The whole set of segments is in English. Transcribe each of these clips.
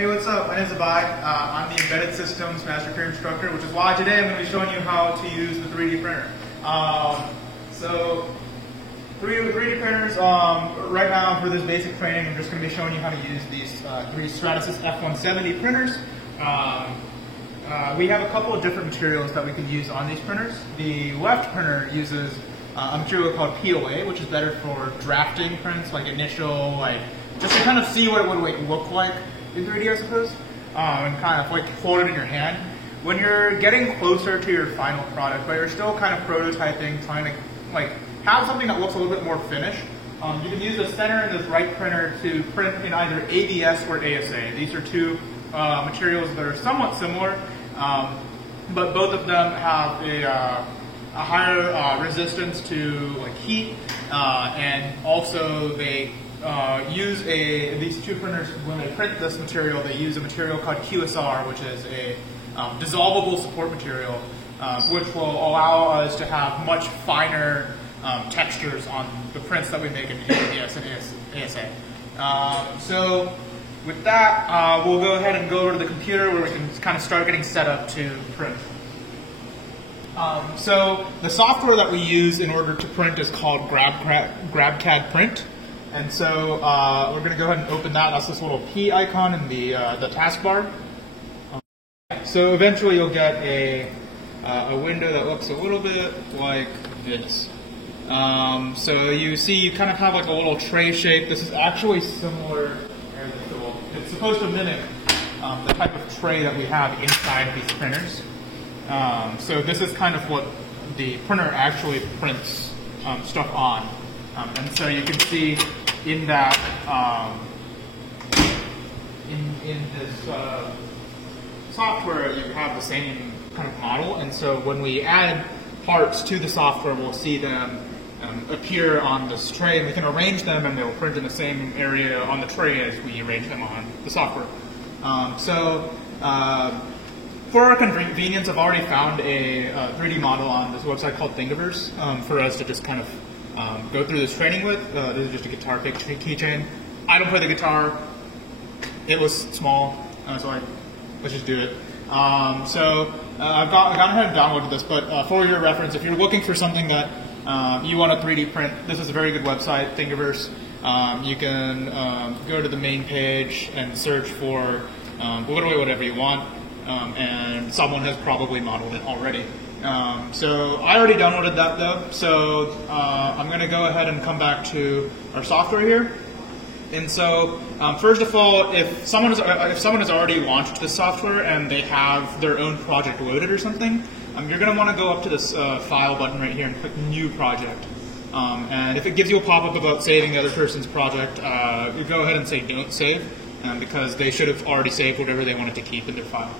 Hey, what's up? My name is Abad. I'm the Embedded Systems Master Career Instructor, which is why today I'm going to be showing you how to use the 3D printer. So 3D printers, right now for this basic training, I'm just going to be showing you how to use these three Stratasys F170 printers. We have a couple of different materials that we can use on these printers. The left printer uses a material called PLA, which is better for drafting prints, like initial, just to kind of see what it would look like in 3D, I suppose, and kind of hold it in your hand. When you're getting closer to your final product, but you're still kind of prototyping, trying to have something that looks a little bit more finished, you can use the center and this right printer to print in either ABS or ASA. These are two materials that are somewhat similar, but both of them have a higher resistance to heat, and also they these two printers, when they print this material, they use a material called QSR, which is a dissolvable support material, which will allow us to have much finer textures on the prints that we make in ABS and ASA. So with that, we'll go ahead and go over to the computer where we can kind of start getting set up to print. So the software that we use in order to print is called GrabCAD Print. And so we're going to go ahead and open that. That's this little P icon in the taskbar. So eventually you'll get a window that looks a little bit like this. So you see you kind of have like a little tray shape. This is actually similar. It's supposed to mimic the type of tray that we have inside these printers. So this is kind of what the printer actually prints stuff on. And so you can see in that, in this software, you have the same kind of model. And so when we add parts to the software, we'll see them appear on this tray, and we can arrange them, and they'll print in the same area on the tray as we arrange them on the software. For our convenience, I've already found a 3D model on this website called Thingiverse for us to just kind of go through this training with. This is just a guitar pick keychain. I don't play the guitar. It was small, so let's just do it. I've gone ahead and downloaded this, but for your reference, if you're looking for something that you want to 3D print, this is a very good website, Thingiverse. You can go to the main page and search for literally whatever you want, and someone has probably modeled it already. So I already downloaded that though, so I'm going to go ahead and come back to our software here. And so first of all, if someone has already launched this software and they have their own project loaded or something, you're going to want to go up to this file button right here and click New Project. And if it gives you a pop-up about saving the other person's project, you go ahead and say Don't Save, because they should have already saved whatever they wanted to keep in their file.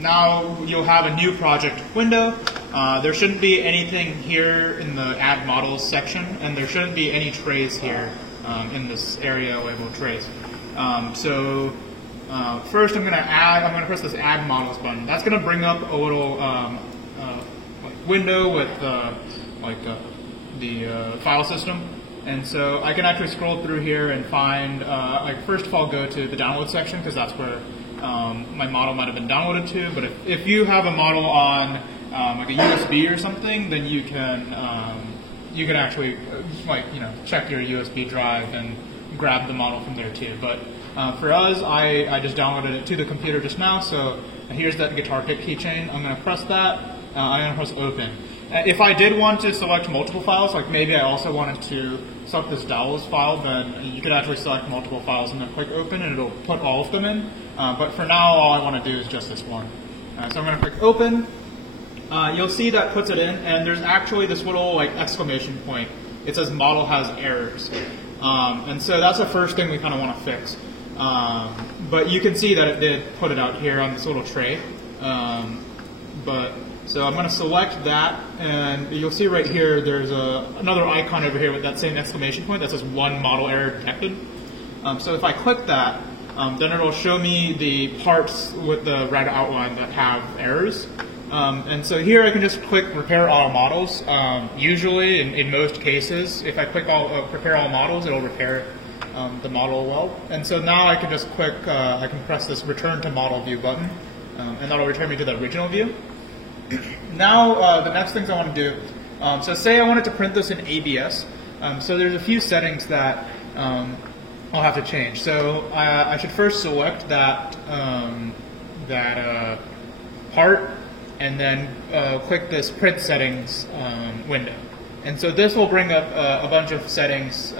Now you'll have a new project window. There shouldn't be anything here in the Add Models section, and there shouldn't be any trays here in this area labeled Trays. First I'm going to press this Add Models button. That's going to bring up a little window with the file system. And so I can actually scroll through here and find, first of all, go to the download section, because that's where my model might have been downloaded to. But if you have a model on a USB or something, then you can actually check your USB drive and grab the model from there too. But for us, I just downloaded it to the computer just now. So here's that guitar pick keychain. I'm going to press that. I'm going to press Open. If I did want to select multiple files, like maybe I also wanted to select this dowels file, then you could actually select multiple files and then click Open, and it'll put all of them in. But for now, all I want to do is just this one. So I'm going to click Open. You'll see that puts it in, and there's actually this little exclamation point. It says Model has errors. And so that's the first thing we kind of want to fix. But you can see that it did put it out here on this little tray. So I'm going to select that, and you'll see right here there's another icon over here with that same exclamation point that says one model error detected. So if I click that, then it'll show me the parts with the red outline that have errors. And so here I can just click Repair All Models. Usually, in most cases, if I click Repair All Models, it'll repair the model well. And so now I can just I can press this return to model view button, and that'll return me to the original view. Now the next things I want to do, so say I wanted to print this in ABS. So there's a few settings that I'll have to change. So I should first select that part, and then click this print settings window. And so this will bring up a bunch of settings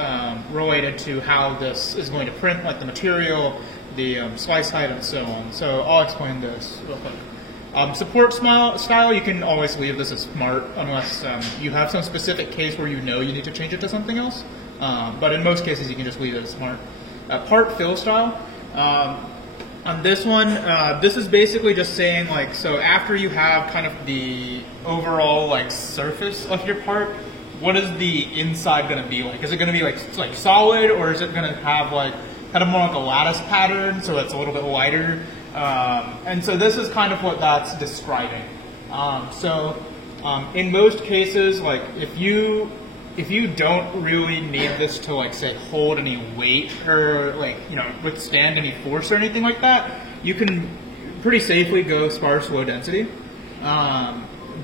related to how this is going to print, like the material, the slice height, and so on. So I'll explain this real quick. Support style, you can always leave this as smart unless you have some specific case where you know you need to change it to something else. But in most cases, you can just leave it as smart. Part fill style. On this one, this is basically just saying, like, so after you have kind of the overall like surface of your part, what is the inside going to be like? Is it going to be like solid, or is it going to have like kind of more like a lattice pattern, so it's a little bit lighter? And so this is kind of what that's describing. In most cases, like if you don't really need this to, like, say, hold any weight or, like, you know, withstand any force or anything like that, you can pretty safely go sparse low density.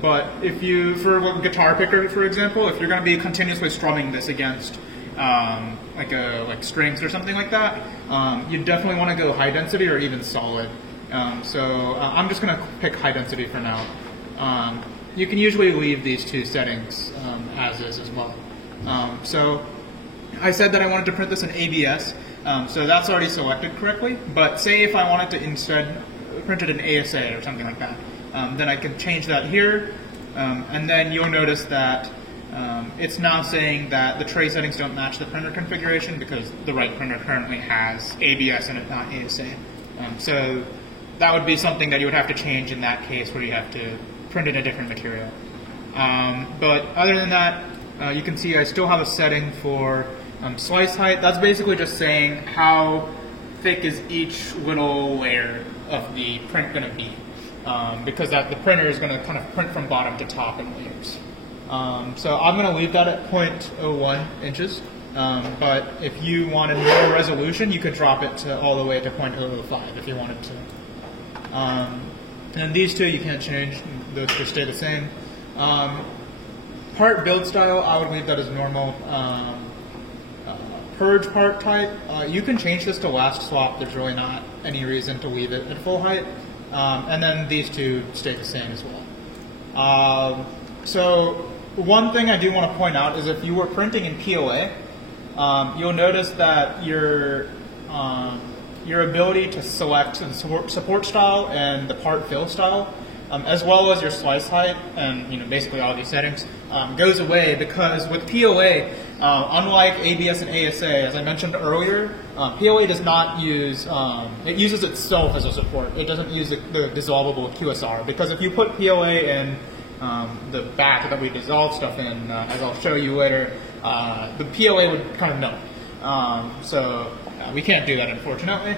But if you, for a guitar picker, for example, if you're going to be continuously strumming this against like strings or something like that, you definitely want to go high density or even solid. I'm just going to pick high density for now. You can usually leave these two settings as is as well. So I said that I wanted to print this in ABS, so that's already selected correctly. But say if I wanted to instead print it in ASA or something like that, then I can change that here, and then you'll notice that it's now saying that the tray settings don't match the printer configuration because the right printer currently has ABS in it, not ASA. So that would be something that you would have to change in that case where you have to print in a different material. But other than that, you can see I still have a setting for slice height. That's basically just saying how thick is each little layer of the print going to be, because the printer is going to kind of print from bottom to top in layers. So I'm going to leave that at 0.01 inches, but if you wanted more resolution, you could drop it to all the way to 0.005 if you wanted to. And these two you can't change, those just stay the same. Part build style, I would leave that as normal. Purge part type, you can change this to last swap. There's really not any reason to leave it at full height. And then these two stay the same as well. So one thing I do want to point out is if you were printing in POA, you'll notice that your ability to select the support style and the part fill style, as well as your slice height and basically all these settings, goes away, because with POA, unlike ABS and ASA, as I mentioned earlier, POA does not use, it uses itself as a support. It doesn't use the dissolvable QSR, because if you put POA in the back that we dissolve stuff in, as I'll show you later, the POA would kind of know. We can't do that, unfortunately.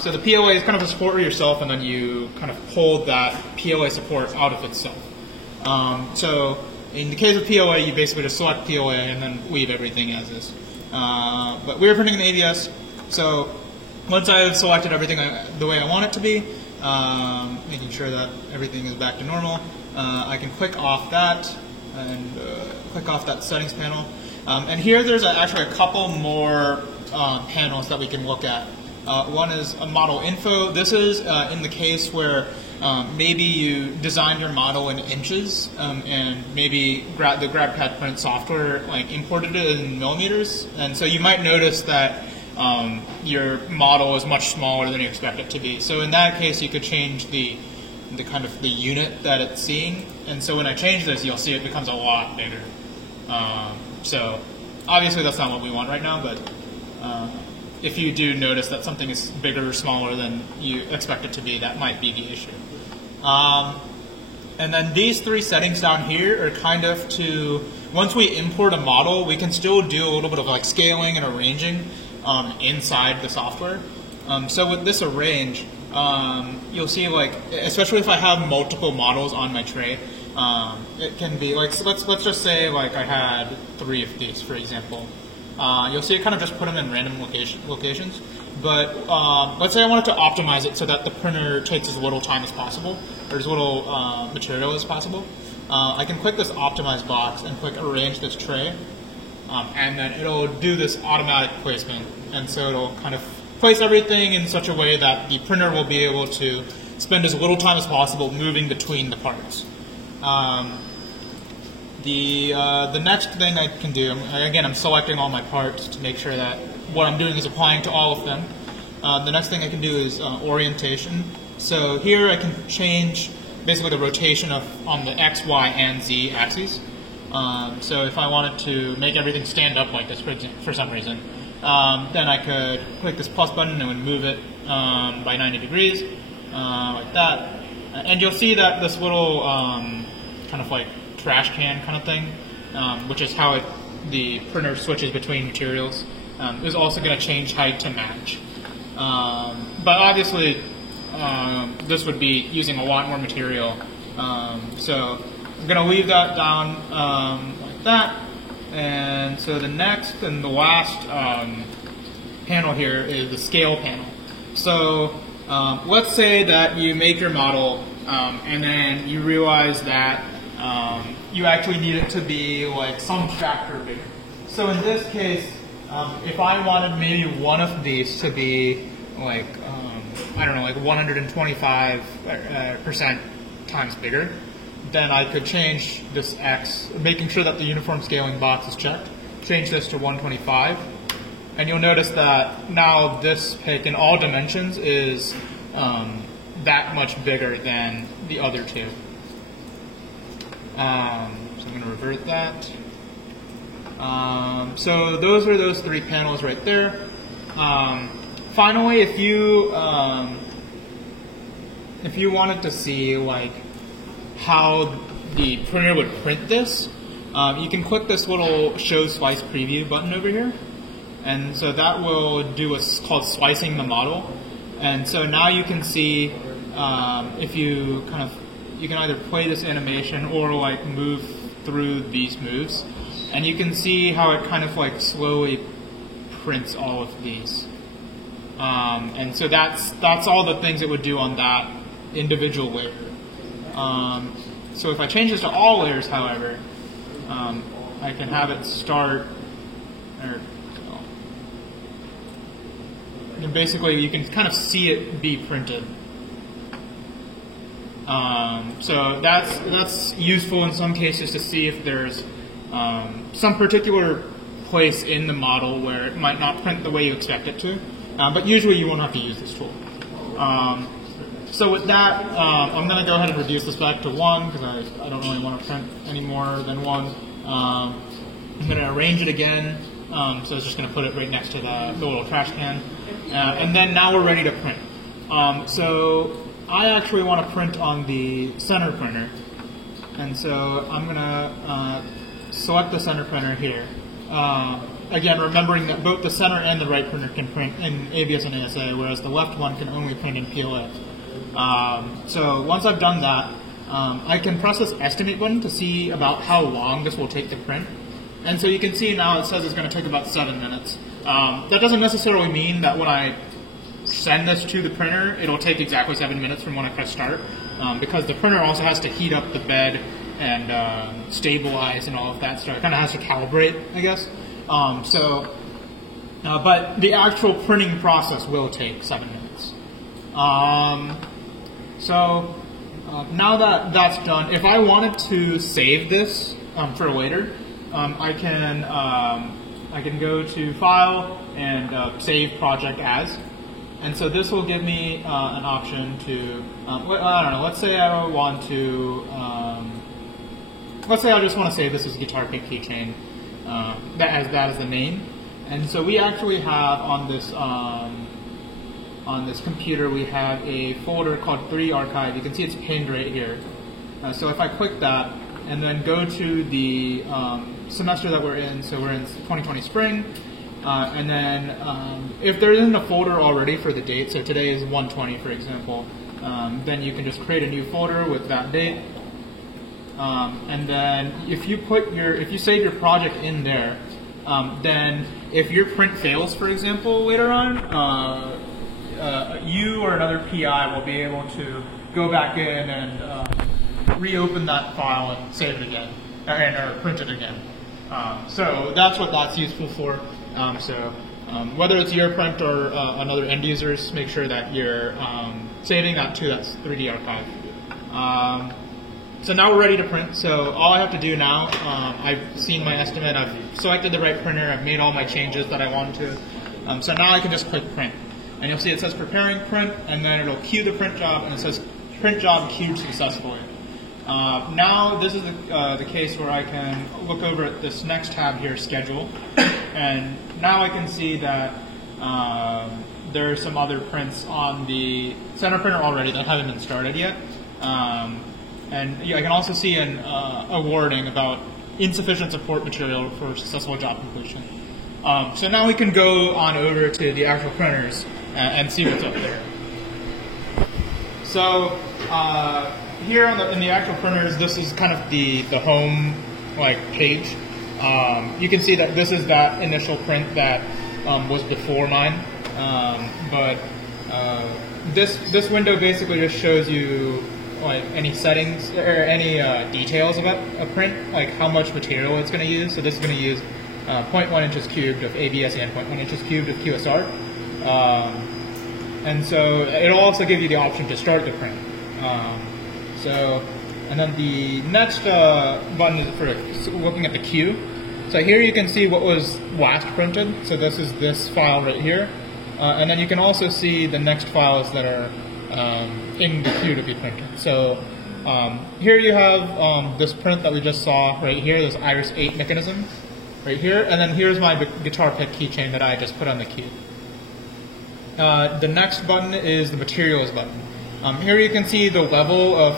So the POA is kind of a support for yourself, and then you kind of pull that POA support out of itself. So in the case of POA, you basically just select POA and then leave everything as is. But we're printing in ABS, so once I've selected everything the way I want it to be, making sure that everything is back to normal, I can click off that and click off that settings panel. And here there's actually a couple more panels that we can look at. One is a model info. This is in the case where maybe you designed your model in inches, and maybe the GradPad print software imported it in millimeters, and so you might notice that your model is much smaller than you expect it to be. So in that case, you could change the kind of the unit that it's seeing, and so when I change this, you'll see it becomes a lot bigger. So obviously that's not what we want right now, but if you do notice that something is bigger or smaller than you expect it to be, that might be the issue. And then these three settings down here are kind of to, once we import a model, we can still do a little bit of scaling and arranging inside the software. So with this arrange, you'll see especially if I have multiple models on my tray, it can be let's just say I had 3 of these, for example. you'll see it kind of just put them in random locations. But let's say I wanted to optimize it so that the printer takes as little time as possible, or as little material as possible. I can click this optimize box and click arrange this tray, and then it'll do this automatic placement. And so it'll kind of place everything in such a way that the printer will be able to spend as little time as possible moving between the parts. The next thing I can do, again, I'm selecting all my parts to make sure that what I'm doing is applying to all of them. The next thing I can do is orientation. So here I can change basically the rotation on the X, Y, and Z axes. So if I wanted to make everything stand up like this for some reason, then I could click this plus button and it would move it by 90 degrees, like that. And you'll see that this little kind of like trash can kind of thing, which is how the printer switches between materials, is also going to change height to match. But obviously, this would be using a lot more material. So I'm going to leave that down like that. And so the next and the last panel here is the scale panel. So let's say that you make your model and then you realize that you actually need it to be like some factor bigger. So in this case, if I wanted maybe one of these to be like, I don't know, like 125% times bigger, then I could change this X, making sure that the uniform scaling box is checked, change this to 125, and you'll notice that now this pick in all dimensions is that much bigger than the other two. So I'm going to revert that. So those are those three panels right there. Finally, if you wanted to see like how the printer would print this, you can click this little Show Slice Preview button over here, and so that will do what's called slicing the model. And so now you can see if you you can either play this animation or like move through these moves, and you can see how it kind of like slowly prints all of these. And so that's all the things it would do on that individual layer. So if I change this to all layers, however, I can have it start, and basically you can kind of see it be printed. So that's useful in some cases to see if there's some particular place in the model where it might not print the way you expect it to, but usually you won't have to use this tool. So with that, I'm going to go ahead and reduce this back to 1 because I don't really want to print any more than 1. I'm going to arrange it again, so it's just going to put it right next to the little trash can. And then now we're ready to print. So I actually want to print on the center printer. And so I'm going to select the center printer here. Again, remembering that both the center and the right printer can print in ABS and ASA, whereas the left one can only print in PLA. So once I've done that, I can press this estimate button to see about how long this will take to print. And so you can see now it says it's going to take about 7 minutes. That doesn't necessarily mean that when I send this to the printer, it'll take exactly 7 minutes from when I press start, because the printer also has to heat up the bed and stabilize and all of that stuff. It kind of has to calibrate, I guess. But the actual printing process will take 7 minutes. Now that that's done, if I wanted to save this for later, I can go to File and Save Project As, and so this will give me an option to I don't know. Let's say I want to let's say I just want to save this as Guitar Pick Keychain. That is the name, and so we actually have on this computer, we have a folder called 3D Archive. You can see it's pinned right here. So if I click that and then go to the semester that we're in, so we're in 2020 spring, and then if there isn't a folder already for the date, so today is 1/20 for example, then you can just create a new folder with that date. And then if you save your project in there, then if your print fails, for example, later on, you or another PI will be able to go back in and reopen that file and save it again, or print it again. So that's what that's useful for. Whether it's your print or another end user's, make sure that you're saving that to that 3D archive. So now we're ready to print. So all I have to do now, I've seen my estimate, I've selected the right printer, I've made all my changes that I want to. So now I can just click print. And you'll see it says preparing print, and then it'll queue the print job, and it says print job queued successfully. Now this is the case where I can look over at this next tab here, schedule, and now I can see that there are some other prints on the center printer already that haven't been started yet. And yeah, I can also see a warning about insufficient support material for successful job completion. So now we can go on over to the actual printers and see what's up there. So here in the actual printers, this is kind of the home page. You can see that this is that initial print that was before mine, but this window basically just shows you any settings or any details about a print, like how much material it's going to use. So this is going to use 0.1 inches cubed of ABS and 0.1 inches cubed of QSR. And so it'll also give you the option to start the print. And then the next button is for looking at the queue. So here you can see what was last printed. So this is this file right here. And then you can also see the next files that are in the queue to be printed. So here you have this print that we just saw right here, this Iris 8 mechanism right here. And then here's my guitar pick keychain that I just put on the queue. The next button is the materials button. Here you can see the level of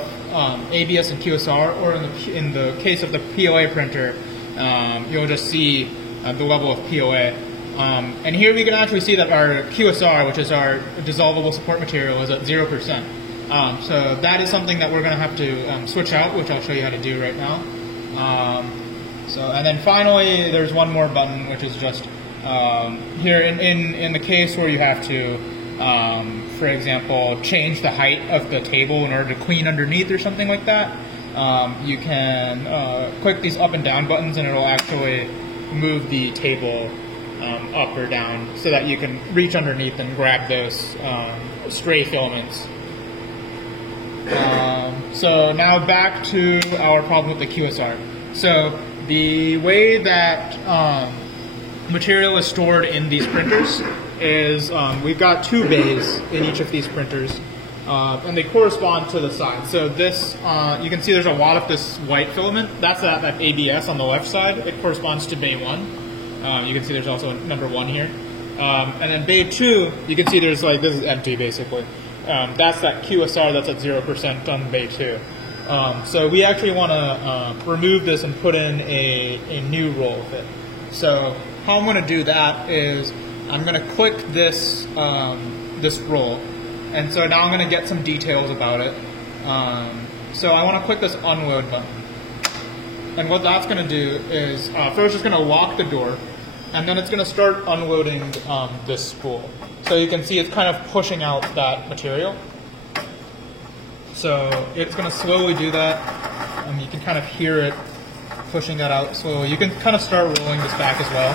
ABS and QSR, or in the case of the POA printer, you'll just see the level of POA. And here we can actually see that our QSR, which is our dissolvable support material, is at 0%. So that is something that we're going to have to switch out, which I'll show you how to do right now. And then finally, there's one more button, which is just here in the case where you have to, for example, change the height of the table in order to clean underneath or something like that. You can click these up and down buttons, and it'll actually move the table up or down so that you can reach underneath and grab those stray filaments. So now back to our problem with the QSR. So the way that material is stored in these printers is we've got two bays in each of these printers, and they correspond to the size. So this, you can see there's a lot of this white filament. That's that ABS on the left side. It corresponds to bay 1. You can see there's also a number 1 here. And then bay 2, you can see there's this is empty basically. That's that QSR that's at 0% on bay 2. So we actually want to remove this and put in a new roll with it. So how I'm going to do that is I'm going to click this this roll, and so now I'm going to get some details about it. So I want to click this unload button, and what that's going to do is first it's going to lock the door, and then it's going to start unloading this spool. So you can see it's kind of pushing out that material. So it's going to slowly do that, and you can kind of hear it pushing that out slowly. You can kind of start rolling this back as well.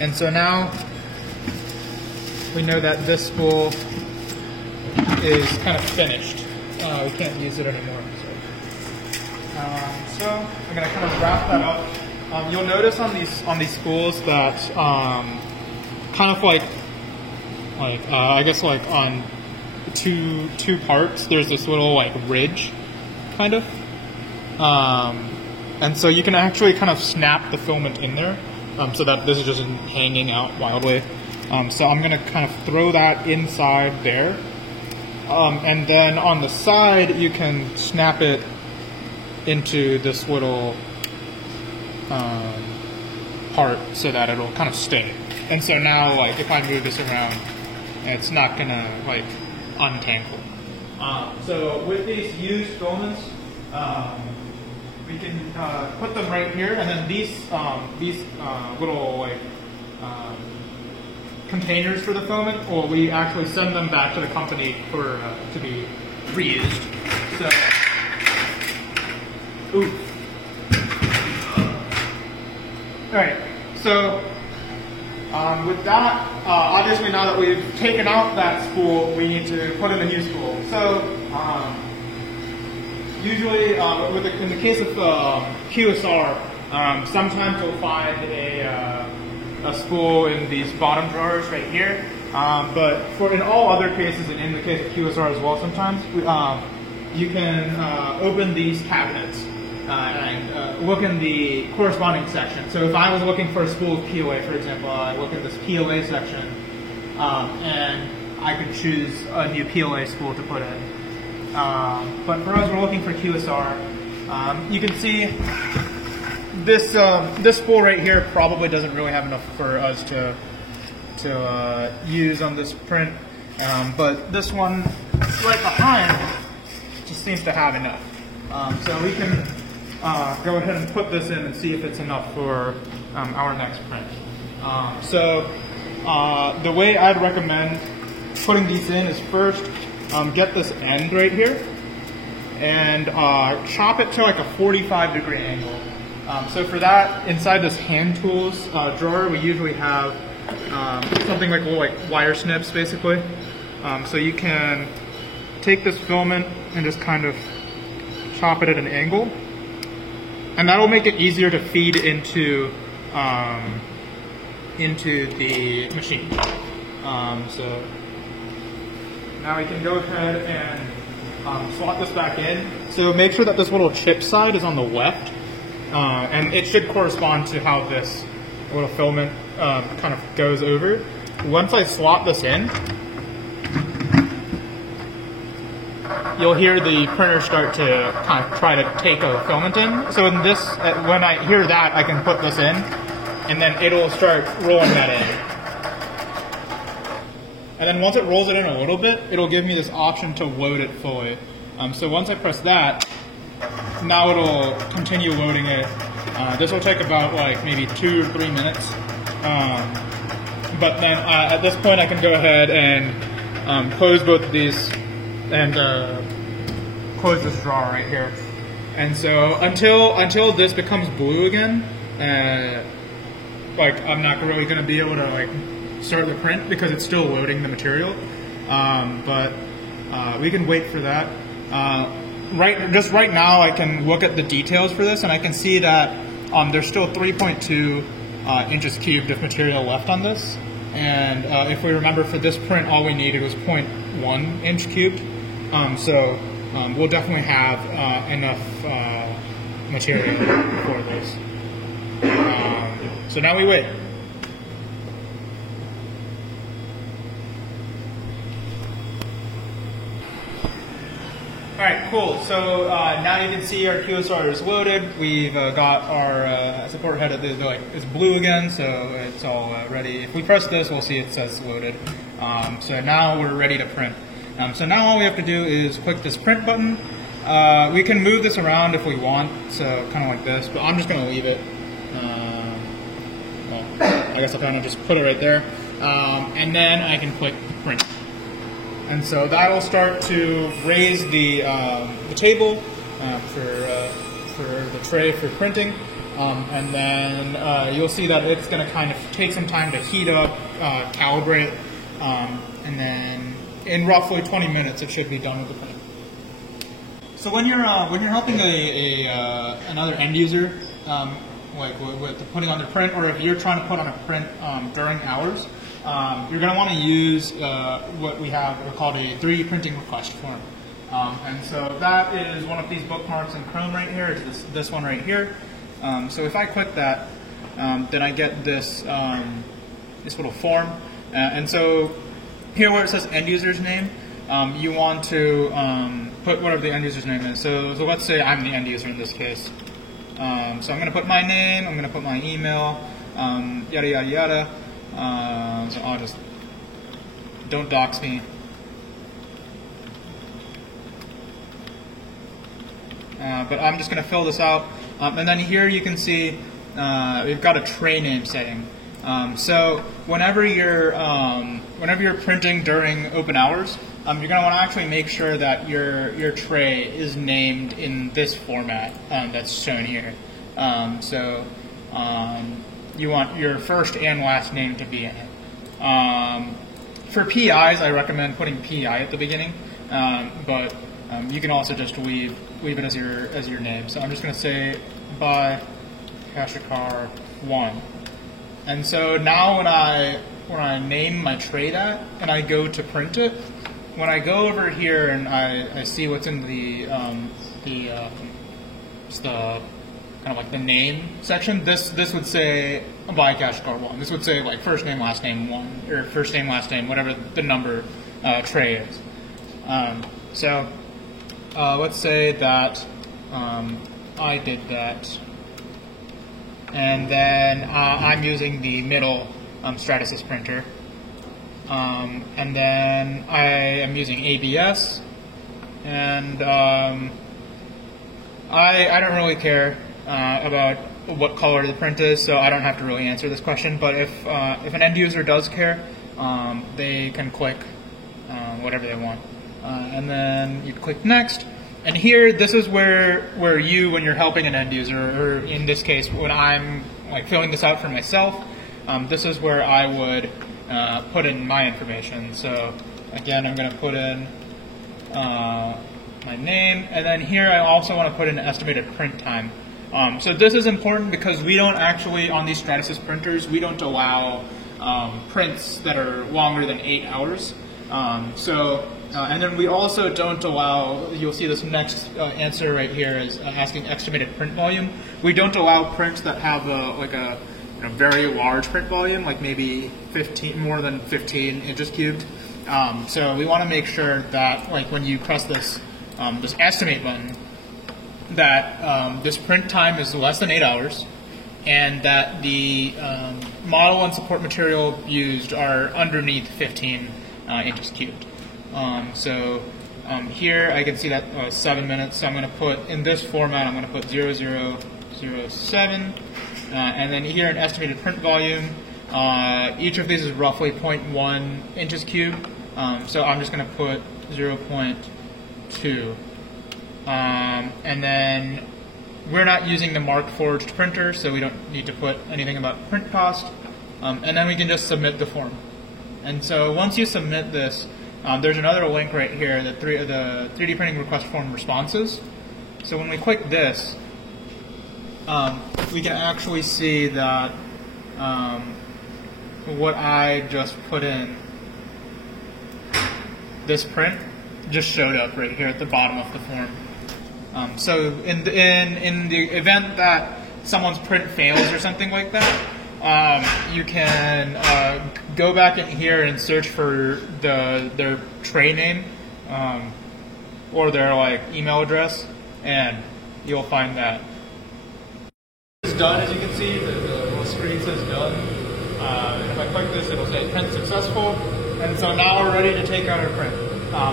And so now we know that this spool is kind of finished. We can't use it anymore. So I'm going to kind of wrap that up. You'll notice on these spools that kind of I guess on two parts there's this little ridge, kind of. And so you can actually kind of snap the filament in there. So that this is just hanging out wildly. So I'm going to kind of throw that inside there. And then on the side, you can snap it into this little part so that it'll kind of stay. And so now, if I move this around, it's not going to, untangle. So with these used filaments, we can put them right here, and then these little like containers for the filament, or we actually send them back to the company for to be reused. So, ooh. All right. So with that, obviously now that we've taken out that spool, we need to put in a new spool. So usually, in the case of QSR, sometimes you'll find a spool in these bottom drawers right here. But in all other cases, and in the case of QSR as well, sometimes you can open these cabinets and look in the corresponding section. So if I was looking for a spool of POA, for example, I look at this POA section, and I could choose a new POA spool to put in. But for us, we're looking for QSR. You can see this spool right here probably doesn't really have enough for us to use on this print, but this one right behind just seems to have enough. So we can go ahead and put this in and see if it's enough for our next print. The way I'd recommend putting these in is first get this end right here and chop it to like a 45-degree angle. So for that, inside this hand tools drawer, we usually have something like little wire snips, basically. So you can take this filament and just kind of chop it at an angle, and that'll make it easier to feed into the machine. So now we can go ahead and slot this back in. So make sure that this little chip side is on the left, and it should correspond to how this little filament kind of goes over. Once I slot this in, you'll hear the printer start to kind of try to take a filament in. So in this, when I hear that, I can put this in, and then it'll start rolling that in. And then once it rolls it in a little bit, it'll give me this option to load it fully. So once I press that, now it'll continue loading it. This will take about like maybe 2 or 3 minutes. But then at this point I can go ahead and close both of these and close this drawer right here. And so until this becomes blue again, like I'm not really going to be able to like start the print because it's still loading the material. But we can wait for that. Right now I can look at the details for this and I can see that there's still 3.2 inches cubed of material left on this. And if we remember, for this print all we needed was 0.1 inch cubed. So we'll definitely have enough material for this. So now we wait. Alright, cool. So now you can see our QSR is loaded. We've got our support head it's blue again, so it's all ready. If we press this, we'll see it says loaded. So now we're ready to print. So now all we have to do is click this print button. We can move this around if we want, so kind of like this, but I'm just going to leave it. Well, I guess I'll kind of just put it right there. And then I can click print. And so that'll start to raise the table for the tray for printing. And then you'll see that it's going to kind of take some time to heat up, calibrate, and then in roughly 20 minutes it should be done with the print. So when you're helping another end user, like with putting on the print, or if you're trying to put on a print during hours, you're going to want to use what we have called a 3D printing request form. And so that is one of these bookmarks in Chrome right here. It's this one right here. So if I click that, then I get this this little form. And so here where it says end user's name, you want to put whatever the end user's name is. So let's say I'm the end user in this case. So I'm going to put my name, I'm going to put my email, yada yada yada. So I'll just, don't dox me. but I'm just going to fill this out. And then here you can see we've got a tray name setting. So whenever you're printing during open hours, you're going to want to actually make sure that your tray is named in this format that's shown here. You want your first and last name to be in it. For PIs, I recommend putting PI at the beginning, but you can also just leave it as your name. So I'm just going to say by Kashikar 1. And so now when I name my tray that and I go to print it, when I go over here and I see what's in the kind of like the name section, this would say by Kashikar 1. This would say like first name, last name 1, or first name, last name, whatever the number tray is. Let's say that I did that, and then I'm using the middle Stratasys printer, and then I am using ABS, and I don't really care about what color the print is, so I don't have to really answer this question. But if an end user does care, they can click whatever they want, and then you click next. And here, this is where you, when you're helping an end user, or in this case, when I'm like filling this out for myself, this is where I would put in my information. So again, I'm going to put in my name, and then here I also want to put in estimated print time. So this is important because we don't actually, on these Stratasys printers, we don't allow prints that are longer than 8 hours. And then we also don't allow, you'll see this next answer right here is asking estimated print volume. We don't allow prints that have a very large print volume, like maybe more than 15 inches cubed. So we want to make sure that like when you press this estimate button, that this print time is less than 8 hours, and that the model and support material used are underneath 15 inches cubed. Here I can see that 7 minutes, so I'm going to put, in this format, I'm going to put 0007, and then here an estimated print volume. Each of these is roughly 0.1 inches cubed, so I'm just going to put 0.2. And then we're not using the Mark Forged printer, so we don't need to put anything about print cost. And then we can just submit the form. And so once you submit this, there's another link right here, the 3D printing request form responses. So when we click this, we can actually see that what I just put in, this print, just showed up right here at the bottom of the form. So in the event that someone's print fails or something like that, you can go back in here and search for their tray name or their email address, and you'll find that. It's done, as you can see. The little screen says done. And if I click this, it'll say print successful. And so now we're ready to take out our print.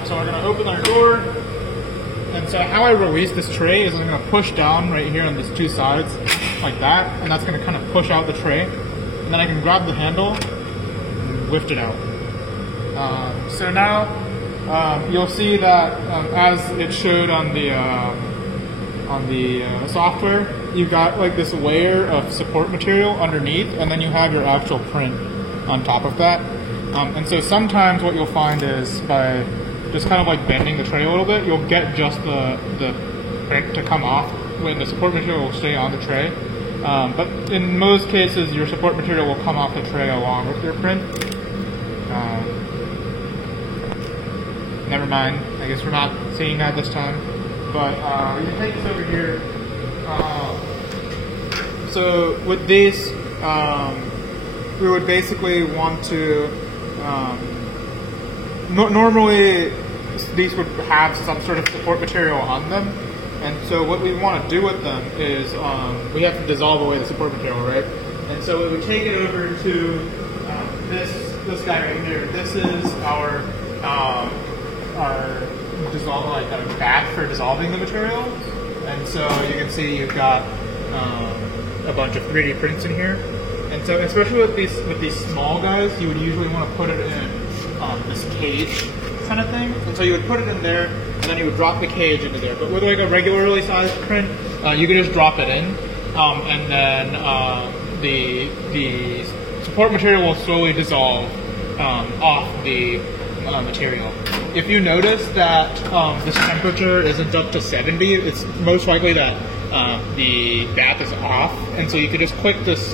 So we're going to open our door. And so how I release this tray is I'm going to push down right here on these two sides, like that, and that's going to kind of push out the tray. And then I can grab the handle and lift it out. So now you'll see that as it showed on the software, you've got like this layer of support material underneath, and then you have your actual print on top of that. And so sometimes what you'll find is by just kind of like bending the tray a little bit, you'll get just the print to come off when the support material will stay on the tray. But in most cases, your support material will come off the tray along with your print. Never mind, I guess we're not seeing that this time. But you can take this over here. So with these, we would basically want to, normally these would have some sort of support material on them. And so what we want to do with them is we have to dissolve away the support material, right? And so we would take it over to this guy right here. This is our dissolve, like a bath for dissolving the material. And so you can see you've got a bunch of 3D prints in here. And so especially with these small guys, you would usually want to put it in this cage kind of thing. And so you would put it in there, and then you would drop the cage into there. But with like a regularly sized print, you could just drop it in, and then the support material will slowly dissolve off the material. If you notice that this temperature isn't up to 70, it's most likely that the bath is off, and so you can just click this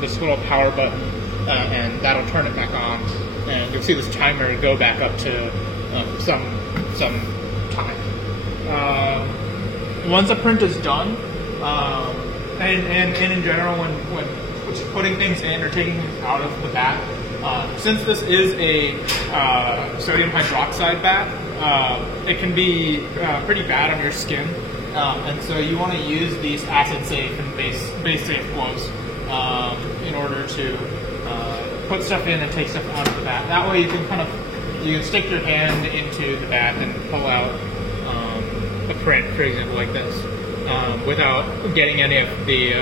this little power button, and that'll turn it back on, and you'll see this timer go back up to some time. Once a print is done, and in general, when putting things in or taking things out of the bath, since this is a sodium hydroxide bath, it can be pretty bad on your skin, and so you want to use these acid-safe and base-safe gloves in order to put stuff in and take stuff out of the bath. That way you can stick your hand into the bath and pull out a print, for example, like this, without getting any of the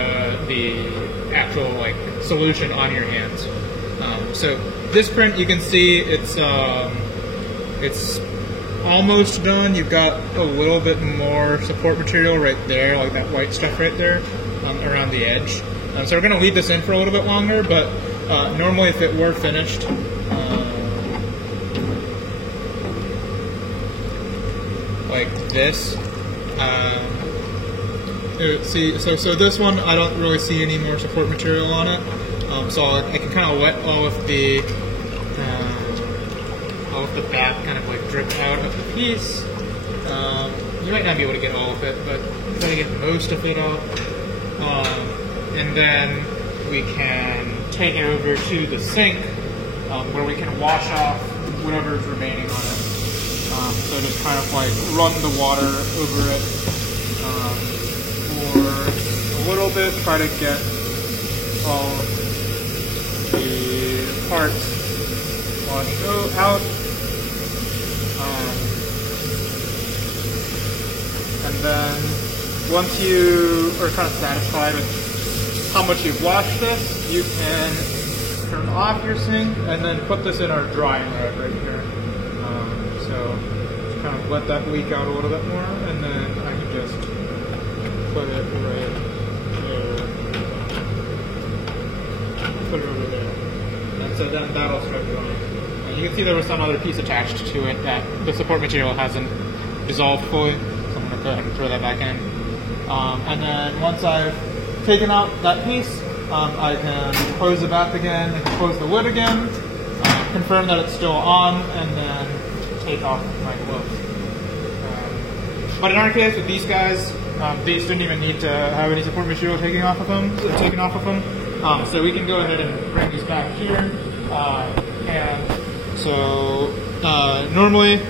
actual like solution on your hands. So this print, you can see it's almost done. You've got a little bit more support material right there, like that white stuff right there around the edge. So we're going to leave this in for a little bit longer, but normally if it were finished, like this, so this one I don't really see any more support material on it. So I can kind of let all of the bath kind of like drip out of the piece. You might not be able to get all of it, but try to get most of it out. And then we can take it over to the sink, where we can wash off whatever's remaining on it. So just kind of like run the water over it for a little bit, try to get all the parts washed out. And then once you are kind of satisfied with how much you've washed this, you can turn off your sink and then put this in our drying rack right here. So just kind of let that leak out a little bit more, and then I can just put it right here. Put it over there. And so then that'll start drying. You can see there was some other piece attached to it that the support material hasn't dissolved fully. So I'm going to go ahead and throw that back in. And then once I've taken out that piece, I can close the bath again, I can close the lid again, confirm that it's still on, and then take off my gloves. But in our case, with these guys, these didn't even need to have any support material taken off of them. So we can go ahead and bring these back here. And so normally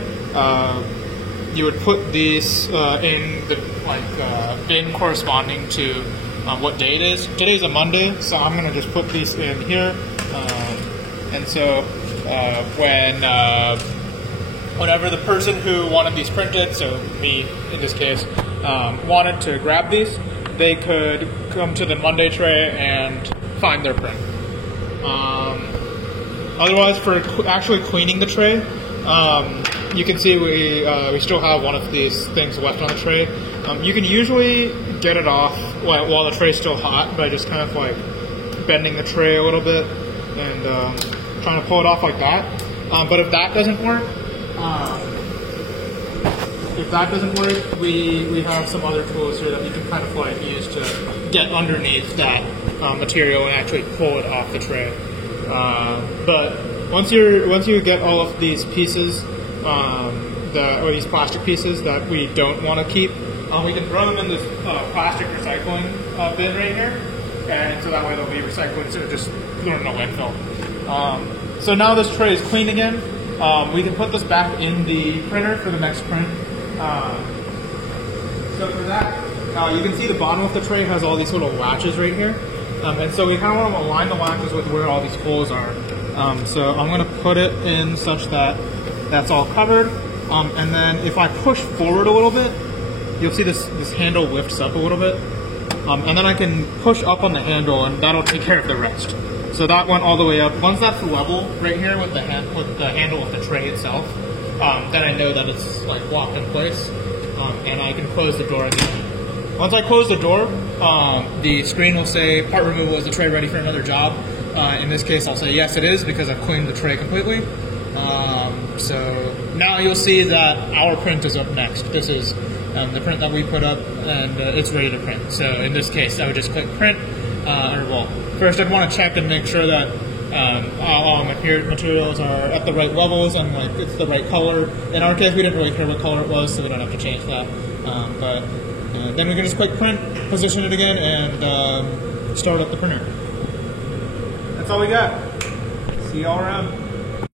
you would put these in the bin corresponding to what day it is. Today's a Monday, so I'm going to just put these in here. And so whenever the person who wanted these printed, so me in this case, wanted to grab these, they could come to the Monday tray and find their print. Otherwise, for actually cleaning the tray, you can see we still have one of these things left on the tray. You can usually get it off while the tray's still hot by just kind of like bending the tray a little bit and trying to pull it off like that. But if that doesn't work, we have some other tools here that you can kind of like use to get underneath that material and actually pull it off the tray. But once you get all of these pieces, or these plastic pieces that we don't want to keep, we can throw them in this plastic recycling bin right here, and so that way they'll be recycled instead of just throwing in a landfill. So now this tray is clean again. We can put this back in the printer for the next print. So for that, you can see the bottom of the tray has all these little latches right here. And so we kind of want to align the latches with where all these holes are. So I'm going to put it in such that that's all covered. And then if I push forward a little bit, you'll see this handle lifts up a little bit. And then I can push up on the handle and that'll take care of the rest. So that went all the way up. Once that's level right here with the handle of the tray itself, then I know that it's like locked in place. And I can close the door again. Once I close the door, the screen will say part removal, is the tray ready for another job? In this case, I'll say yes it is because I've cleaned the tray completely. So now you'll see that our print is up next. This is the print that we put up and it's ready to print. So in this case, I would just click print. First I'd want to check and make sure that all materials are at the right levels and like it's the right color. In our case, we didn't really care what color it was, so we don't have to change that. Then we can just click print, position it again, and start up the printer. That's all we got. See y'all around.